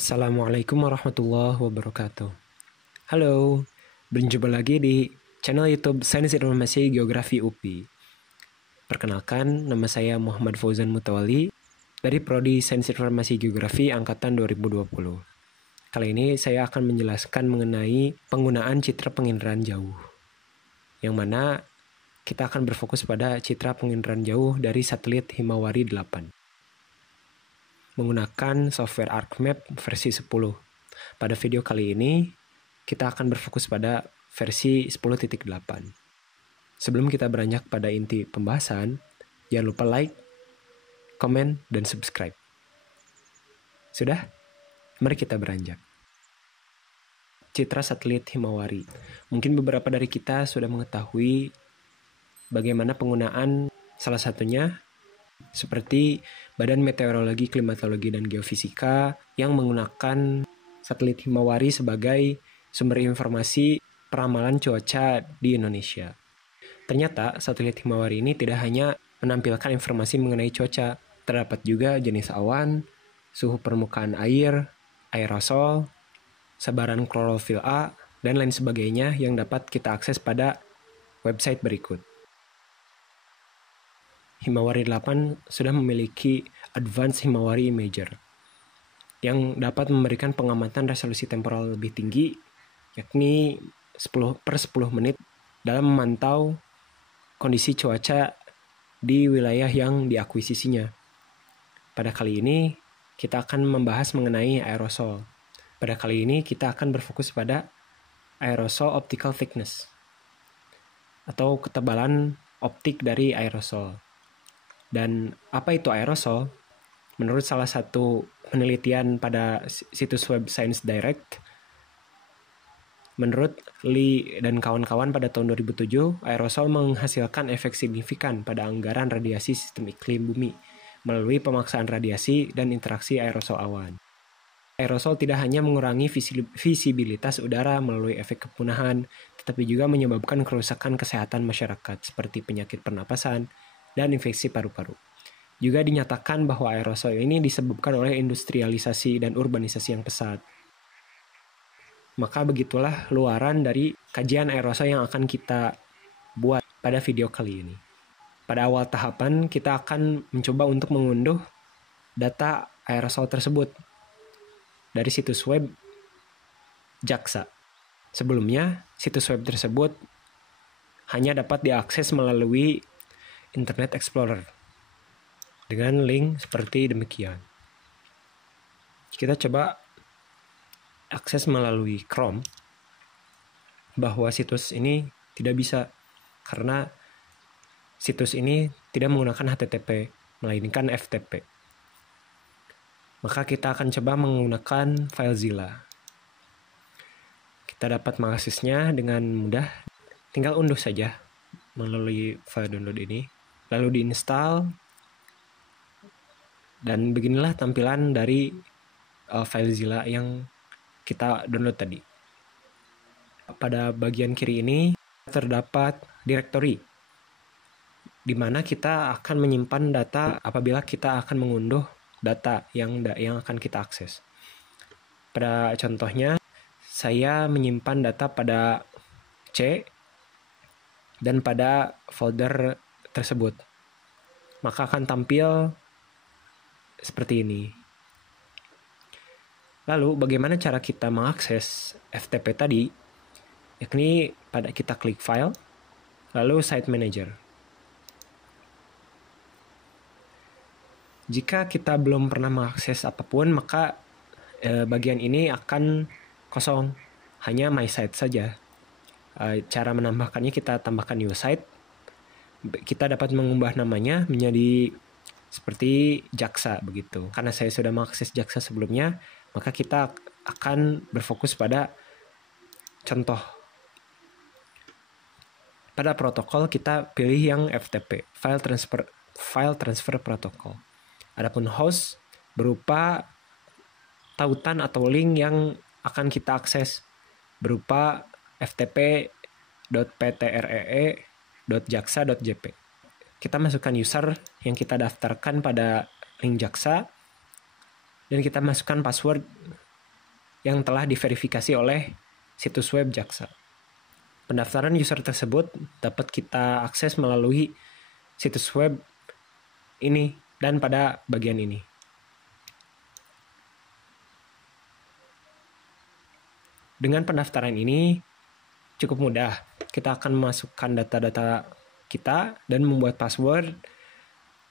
Assalamualaikum warahmatullahi wabarakatuh. Halo, berjumpa lagi di channel YouTube Sains Informasi Geografi UPI. Perkenalkan, nama saya Muhammad Fauzan Mutawali dari Prodi Sains Informasi Geografi Angkatan 2020. Kali ini saya akan menjelaskan mengenai penggunaan citra penginderaan jauh, yang mana kita akan berfokus pada citra penginderaan jauh dari satelit Himawari 8. Menggunakan software ArcMap versi 10. Pada video kali ini, kita akan berfokus pada versi 10.8. Sebelum kita beranjak pada inti pembahasan, jangan lupa like, komen, dan subscribe. Sudah? Mari kita beranjak. Citra satelit Himawari. Mungkin beberapa dari kita sudah mengetahui bagaimana penggunaan salah satunya seperti Badan Meteorologi, Klimatologi, dan Geofisika yang menggunakan satelit Himawari sebagai sumber informasi peramalan cuaca di Indonesia. Ternyata satelit Himawari ini tidak hanya menampilkan informasi mengenai cuaca, terdapat juga jenis awan, suhu permukaan air, aerosol, sebaran klorofil A, dan lain sebagainya yang dapat kita akses pada website berikut. Himawari 8 sudah memiliki Advanced Himawari Imager yang dapat memberikan pengamatan resolusi temporal lebih tinggi, yakni 10/10 menit dalam memantau kondisi cuaca di wilayah yang diakuisisinya. Pada kali ini, kita akan membahas mengenai aerosol. Pada kali ini, kita akan berfokus pada aerosol optical thickness atau ketebalan optik dari aerosol. Dan apa itu aerosol? Menurut salah satu penelitian pada situs web Science Direct, menurut Lee dan kawan-kawan pada tahun 2007, aerosol menghasilkan efek signifikan pada anggaran radiasi sistem iklim bumi melalui pemaksaan radiasi dan interaksi aerosol awan. Aerosol tidak hanya mengurangi visibilitas udara melalui efek kepunahan, tetapi juga menyebabkan kerusakan kesehatan masyarakat seperti penyakit pernapasan dan infeksi paru-paru. Juga dinyatakan bahwa aerosol ini disebabkan oleh industrialisasi dan urbanisasi yang pesat. Maka begitulah luaran dari kajian aerosol yang akan kita buat pada video kali ini. Pada awal tahapan, kita akan mencoba untuk mengunduh data aerosol tersebut dari situs web JAXA. Sebelumnya, situs web tersebut hanya dapat diakses melalui Internet Explorer dengan link seperti demikian. Kita coba akses melalui Chrome, bahwa situs ini tidak bisa karena situs ini tidak menggunakan HTTP melainkan FTP. Maka kita akan coba menggunakan FileZilla. Kita dapat mengaksesnya dengan mudah, tinggal unduh saja melalui file download ini, lalu diinstal, dan beginilah tampilan dari FileZilla yang kita download tadi. Pada bagian kiri ini terdapat directory, di mana kita akan menyimpan data apabila kita akan mengunduh data yang akan kita akses. Pada contohnya, saya menyimpan data pada C dan pada folder tersebut. Maka akan tampil seperti ini. Lalu bagaimana cara kita mengakses FTP tadi? Yakni pada kita klik file, lalu site manager. Jika kita belum pernah mengakses apapun, maka bagian ini akan kosong, hanya my site saja. Cara menambahkannya, kita tambahkan new site. Kita dapat mengubah namanya menjadi seperti JAXA begitu. Karena saya sudah mengakses JAXA sebelumnya, maka kita akan berfokus pada contoh. Pada protokol kita pilih yang FTP, file transfer protocol. Adapun host berupa tautan atau link yang akan kita akses berupa ftp.ptree.jaksa.jp. Kita masukkan user yang kita daftarkan pada link JAXA dan kita masukkan password yang telah diverifikasi oleh situs web Jaksa. Pendaftaran user tersebut dapat kita akses melalui situs web ini dan pada bagian ini. Dengan pendaftaran ini cukup mudah. Kita akan memasukkan data-data kita dan membuat password.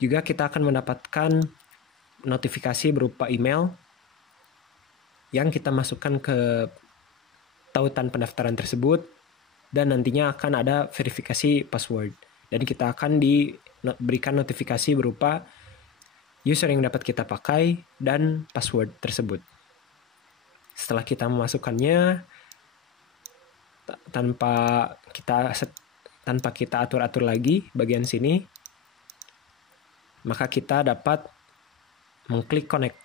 Juga kita akan mendapatkan notifikasi berupa email yang kita masukkan ke tautan pendaftaran tersebut, dan nantinya akan ada verifikasi password. Dan kita akan diberikan notifikasi berupa user yang dapat kita pakai dan password tersebut. Setelah kita memasukkannya, tanpa kita atur-atur lagi bagian sini, maka kita dapat mengklik connect.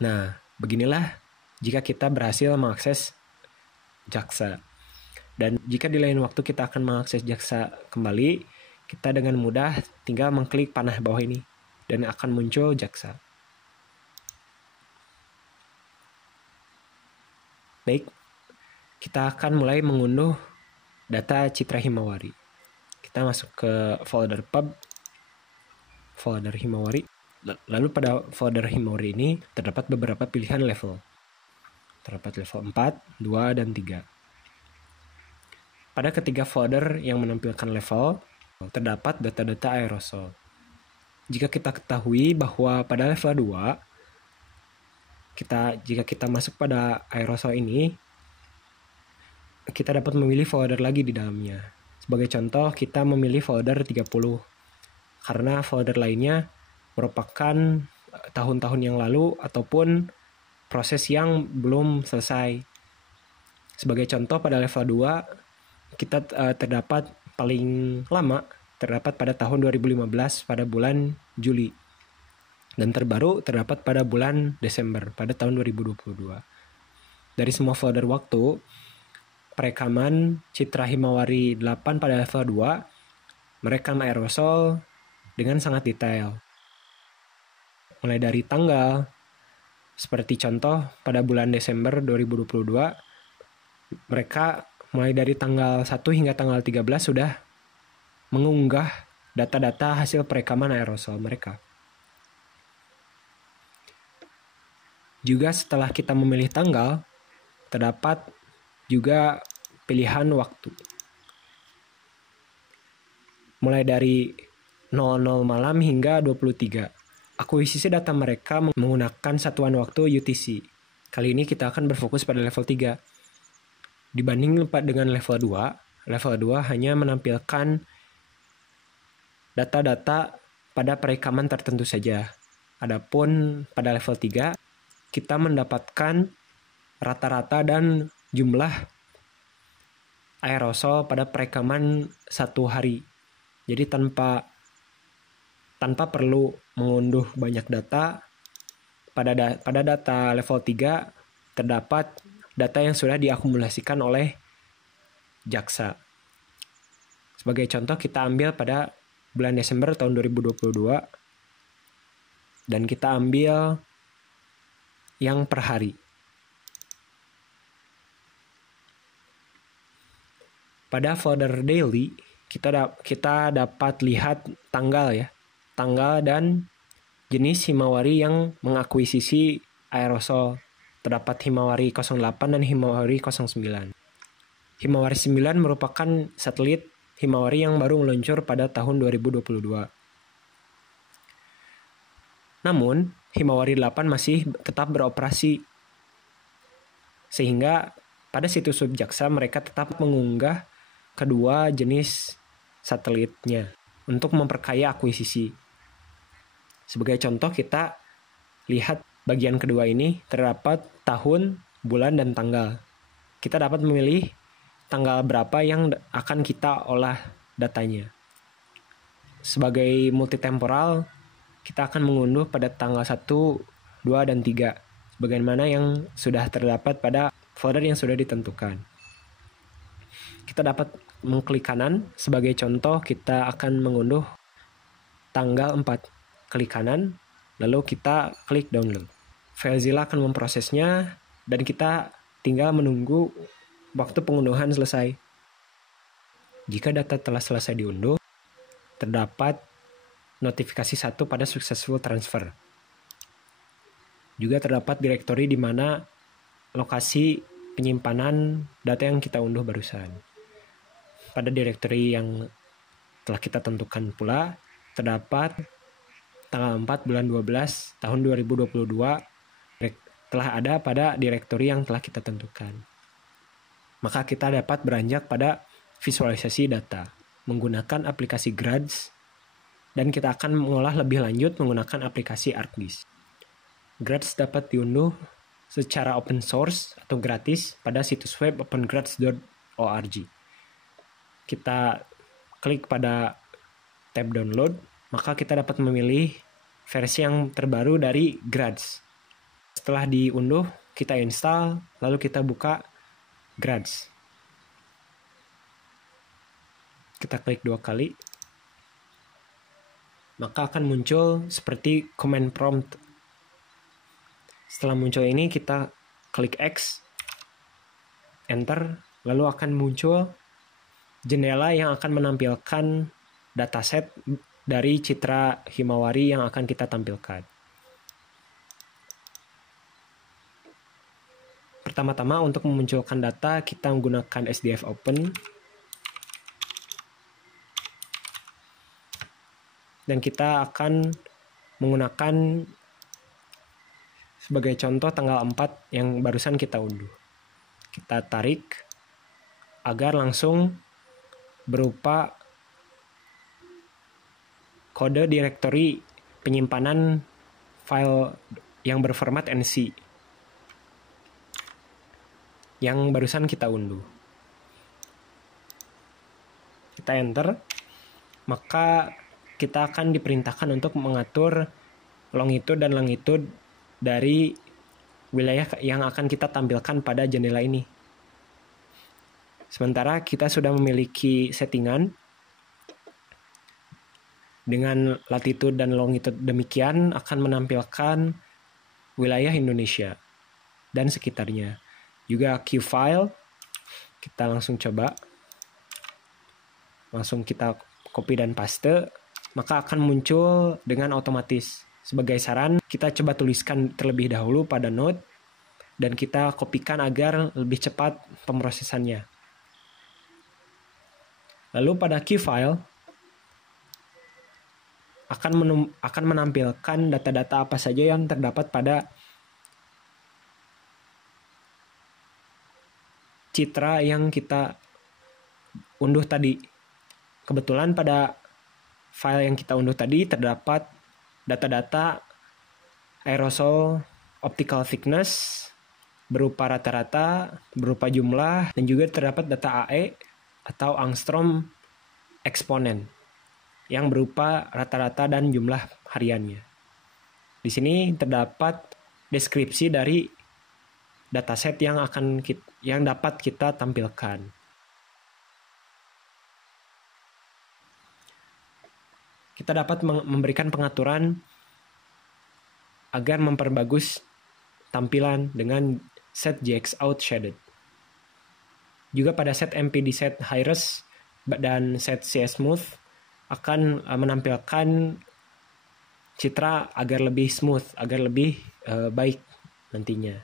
Nah, beginilah jika kita berhasil mengakses Jaksa. Dan jika di lain waktu kita akan mengakses Jaksa kembali, kita dengan mudah tinggal mengklik panah bawah ini dan akan muncul Jaksa. Baik, kita akan mulai mengunduh data Citra Himawari. Kita masuk ke folder pub, folder Himawari. Lalu pada folder Himawari ini terdapat beberapa pilihan level. Terdapat level 4, 2, dan 3. Pada ketiga folder yang menampilkan level, terdapat data-data aerosol. Jika kita ketahui bahwa pada level 2, jika kita masuk pada aerosol ini, kita dapat memilih folder lagi di dalamnya. Sebagai contoh, kita memilih folder 30, karena folder lainnya merupakan tahun-tahun yang lalu ataupun proses yang belum selesai. Sebagai contoh, pada level 2, kita terdapat paling lama, terdapat pada tahun 2015 pada bulan Juli. Dan terbaru terdapat pada bulan Desember pada tahun 2022. Dari semua folder waktu, perekaman Citra Himawari 8 pada level 2 merekam aerosol dengan sangat detail. Mulai dari tanggal, seperti contoh pada bulan Desember 2022, mereka mulai dari tanggal 1 hingga tanggal 13 sudah mengunggah data-data hasil perekaman aerosol mereka. Juga setelah kita memilih tanggal, terdapat juga pilihan waktu. Mulai dari 00 malam hingga 23. Akuisisi data mereka menggunakan satuan waktu UTC. Kali ini kita akan berfokus pada level 3. Dibanding dengan level 2 hanya menampilkan data-data pada perekaman tertentu saja. Adapun pada level 3, kita mendapatkan rata-rata dan jumlah aerosol pada perekaman satu hari. Jadi tanpa perlu mengunduh banyak data, pada data level 3 terdapat data yang sudah diakumulasikan oleh Jaksa. Sebagai contoh, kita ambil pada bulan Desember tahun 2022 dan kita ambil yang per hari. Pada folder daily, kita dapat lihat tanggal dan jenis Himawari yang mengakuisisi aerosol. Terdapat Himawari 08 dan Himawari 09. Himawari 9 merupakan satelit Himawari yang baru meluncur pada tahun 2022. Namun, Himawari 8 masih tetap beroperasi. Sehingga pada situs web Jaksa mereka tetap mengunggah kedua jenis satelitnya untuk memperkaya akuisisi. Sebagai contoh, kita lihat bagian kedua ini terdapat tahun, bulan, dan tanggal. Kita dapat memilih tanggal berapa yang akan kita olah datanya. Sebagai multitemporal, kita akan mengunduh pada tanggal 1, 2, dan 3, sebagaimana yang sudah terdapat pada folder yang sudah ditentukan. Kita dapat mengklik kanan. Sebagai contoh, kita akan mengunduh tanggal 4. Klik kanan, lalu kita klik download. FileZilla akan memprosesnya dan kita tinggal menunggu waktu pengunduhan selesai. Jika data telah selesai diunduh, terdapat notifikasi 1 pada successful transfer. Juga terdapat direktori di mana lokasi penyimpanan data yang kita unduh barusan. Pada direktori yang telah kita tentukan pula, terdapat tanggal 4 bulan 12 tahun 2022 telah ada pada direktori yang telah kita tentukan. Maka kita dapat beranjak pada visualisasi data menggunakan aplikasi Grads, dan kita akan mengolah lebih lanjut menggunakan aplikasi ArcGIS. Grads dapat diunduh secara open source atau gratis pada situs web opengrads.org. Kita klik pada tab download, maka kita dapat memilih versi yang terbaru dari Grads. Setelah diunduh, kita install, lalu kita buka Grads. Kita klik 2 kali, maka akan muncul seperti command prompt. Setelah muncul ini, kita klik X, enter, lalu akan muncul jendela yang akan menampilkan dataset dari Citra Himawari yang akan kita tampilkan. Pertama-tama untuk memunculkan data, kita menggunakan SDF Open. Dan kita akan menggunakan sebagai contoh tanggal 4 yang barusan kita unduh. Kita tarik agar langsung berupa kode direktori penyimpanan file yang berformat NC yang barusan kita unduh. Kita enter, maka kita akan diperintahkan untuk mengatur longitude dan longitude dari wilayah yang akan kita tampilkan pada jendela ini. Sementara kita sudah memiliki settingan dengan latitude dan longitude demikian akan menampilkan wilayah Indonesia dan sekitarnya. Juga Q file, kita langsung coba. Langsung kita copy dan paste, maka akan muncul dengan otomatis. Sebagai saran, kita coba tuliskan terlebih dahulu pada Node dan kita kopikan agar lebih cepat pemrosesannya. Lalu pada Q file akan menampilkan data-data apa saja yang terdapat pada citra yang kita unduh tadi. Kebetulan pada file yang kita unduh tadi terdapat data-data aerosol optical thickness berupa rata-rata, berupa jumlah, dan juga terdapat data AE atau angstrom eksponen yang berupa rata-rata dan jumlah hariannya. Di sini terdapat deskripsi dari dataset yang dapat kita tampilkan. Kita dapat memberikan pengaturan agar memperbagus tampilan dengan set JXOut shaded. Juga pada set MPD set high res dan set CS smooth akan menampilkan citra agar lebih smooth, agar lebih baik nantinya.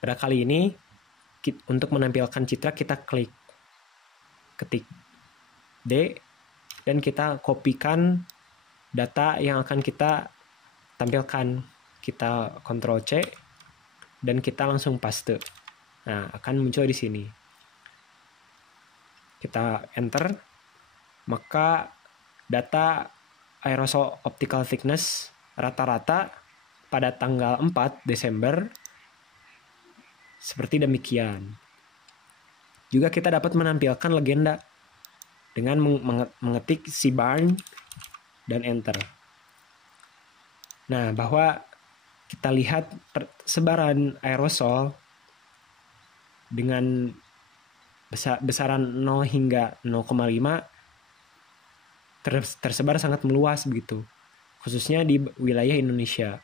Pada kali ini, untuk menampilkan citra kita ketik D, dan kita kopikan data yang akan kita tampilkan. Kita Ctrl C, dan kita langsung paste. Nah, akan muncul di sini. Kita enter, maka data aerosol optical thickness rata-rata pada tanggal 4 Desember seperti demikian. Juga kita dapat menampilkan legenda dengan mengetik CBarn dan enter. Nah, bahwa kita lihat sebaran aerosol dengan besaran 0 hingga 0,5 tersebar sangat meluas begitu, khususnya di wilayah Indonesia.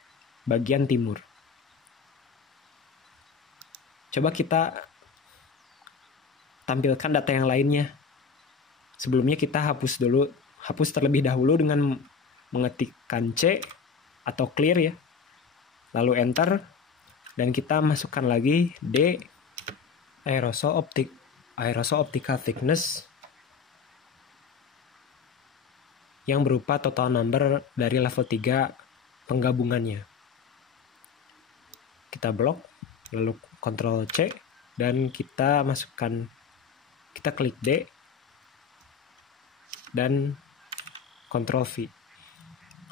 bagian timur. Coba kita tampilkan data yang lainnya. Sebelumnya kita hapus terlebih dahulu dengan mengetikkan C atau clear ya. Lalu enter, dan kita masukkan lagi D, aerosol optical thickness yang berupa total number dari level 3 penggabungannya. Kita blok, lalu Ctrl C, dan kita klik D, dan Ctrl V.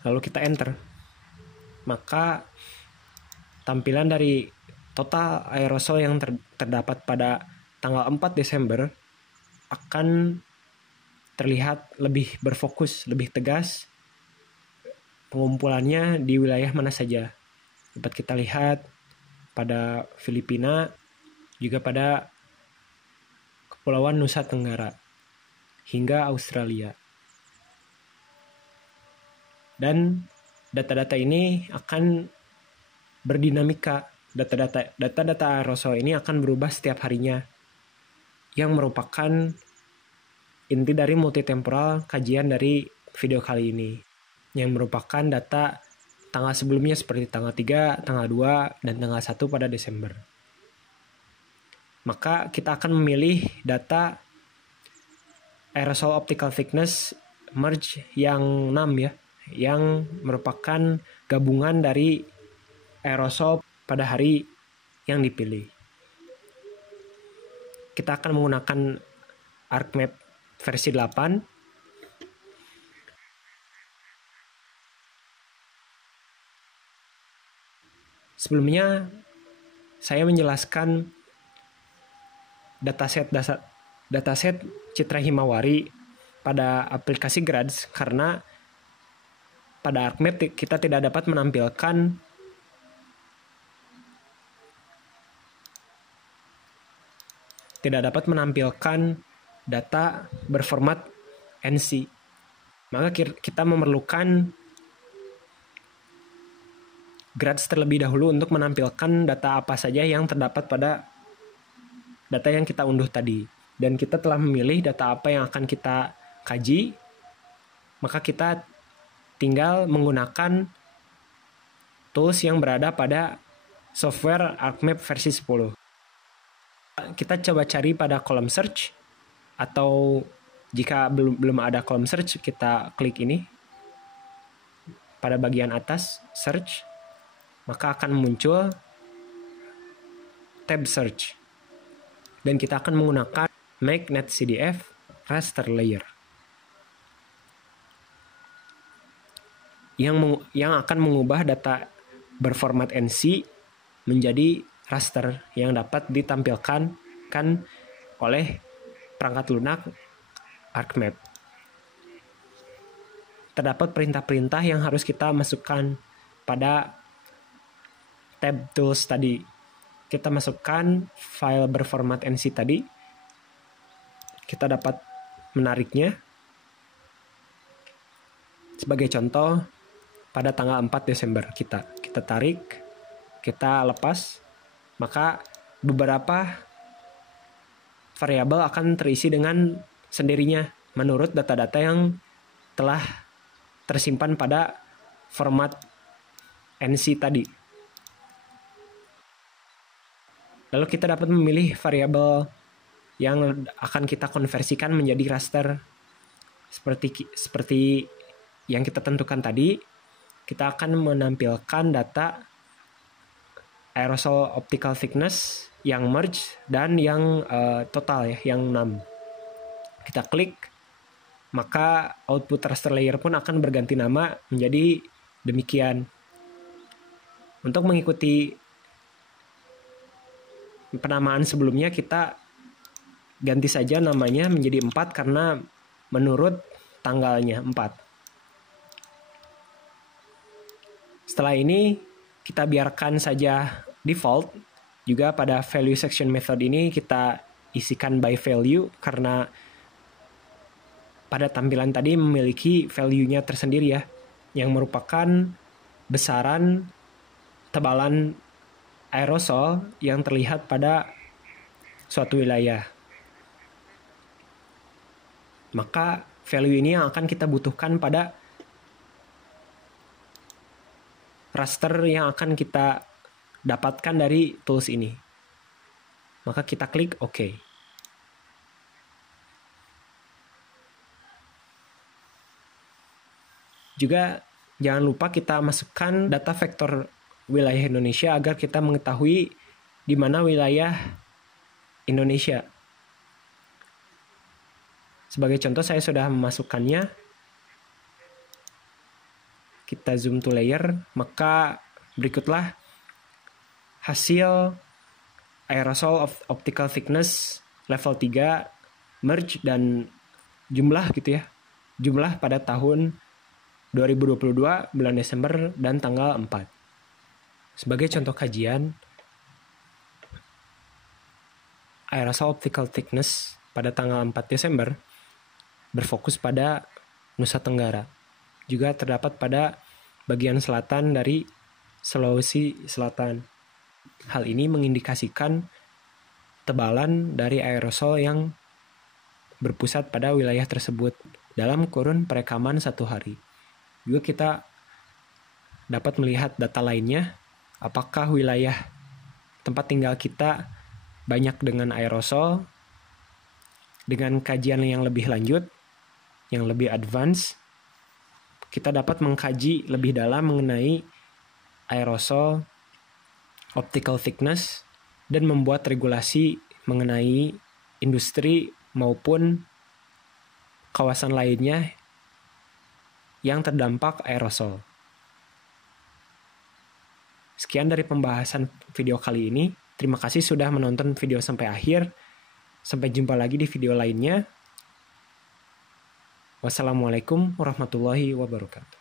Lalu kita enter. Maka tampilan dari total aerosol yang terdapat pada tanggal 4 Desember akan terlihat lebih berfokus, lebih tegas pengumpulannya di wilayah mana saja. Dapat kita lihat pada Filipina, juga pada Kepulauan Nusa Tenggara, hingga Australia. Dan data-data ini akan berdinamika. Data-data aerosol ini akan berubah setiap harinya, yang merupakan inti dari multitemporal kajian dari video kali ini, yang merupakan data tanggal sebelumnya seperti tanggal 3, tanggal 2, dan tanggal 1 pada Desember. Maka kita akan memilih data aerosol optical thickness merge yang 6 ya, yang merupakan gabungan dari aerosol pada hari yang dipilih. Kita akan menggunakan ArcMap versi 8. Sebelumnya saya menjelaskan dataset Citra Himawari pada aplikasi Grads, karena pada ArcMap kita tidak dapat menampilkan data berformat NC. Maka kita memerlukan Grads terlebih dahulu untuk menampilkan data apa saja yang terdapat pada data yang kita unduh tadi. Dan kita telah memilih data apa yang akan kita kaji, maka kita tinggal menggunakan tools yang berada pada software ArcMap versi 10. Kita coba cari pada kolom search, atau jika belum ada kolom search, kita klik ini pada bagian atas search, maka akan muncul tab search, dan kita akan menggunakan Make Net CDF Raster Layer yang akan mengubah data berformat NC menjadi raster yang dapat ditampilkan oleh perangkat lunak ArcMap. Terdapat perintah-perintah yang harus kita masukkan pada tab tools tadi. Kita masukkan file berformat NC tadi. Kita dapat menariknya. Sebagai contoh, pada tanggal 4 Desember kita tarik, kita lepas, maka beberapa variabel akan terisi dengan sendirinya menurut data-data yang telah tersimpan pada format NC tadi. Lalu kita dapat memilih variabel yang akan kita konversikan menjadi raster seperti yang kita tentukan tadi. Kita akan menampilkan data aerosol optical thickness yang merge dan yang total ya, yang 6. Kita klik, maka output raster layer pun akan berganti nama menjadi demikian. Untuk mengikuti penamaan sebelumnya, kita ganti saja namanya menjadi 4 karena menurut tanggalnya 4. Setelah ini kita biarkan saja default. Juga pada value section method ini kita isikan by value, karena pada tampilan tadi memiliki value-nya tersendiri ya, yang merupakan besaran tebalan aerosol yang terlihat pada suatu wilayah. Maka value ini yang akan kita butuhkan pada raster yang akan kita dapatkan dari tools ini. Maka kita klik OK. Juga jangan lupa kita masukkan data vektor wilayah Indonesia agar kita mengetahui di mana wilayah Indonesia. Sebagai contoh saya sudah memasukkannya. Kita zoom to layer, maka berikutlah hasil aerosol of optical thickness level 3 merge dan jumlah gitu ya. Jumlah pada tahun 2022 bulan Desember dan tanggal 4. Sebagai contoh kajian, aerosol optical thickness pada tanggal 4 Desember berfokus pada Nusa Tenggara. Juga terdapat pada bagian selatan dari Sulawesi Selatan. Hal ini mengindikasikan tebalan dari aerosol yang berpusat pada wilayah tersebut dalam kurun perekaman 1 hari. Juga kita dapat melihat data lainnya, apakah wilayah tempat tinggal kita banyak dengan aerosol. Dengan kajian yang lebih lanjut, yang lebih advance, kita dapat mengkaji lebih dalam mengenai aerosol, optical thickness, dan membuat regulasi mengenai industri maupun kawasan lainnya yang terdampak aerosol. Sekian dari pembahasan video kali ini. Terima kasih sudah menonton video sampai akhir. Sampai jumpa lagi di video lainnya. Wassalamualaikum warahmatullahi wabarakatuh.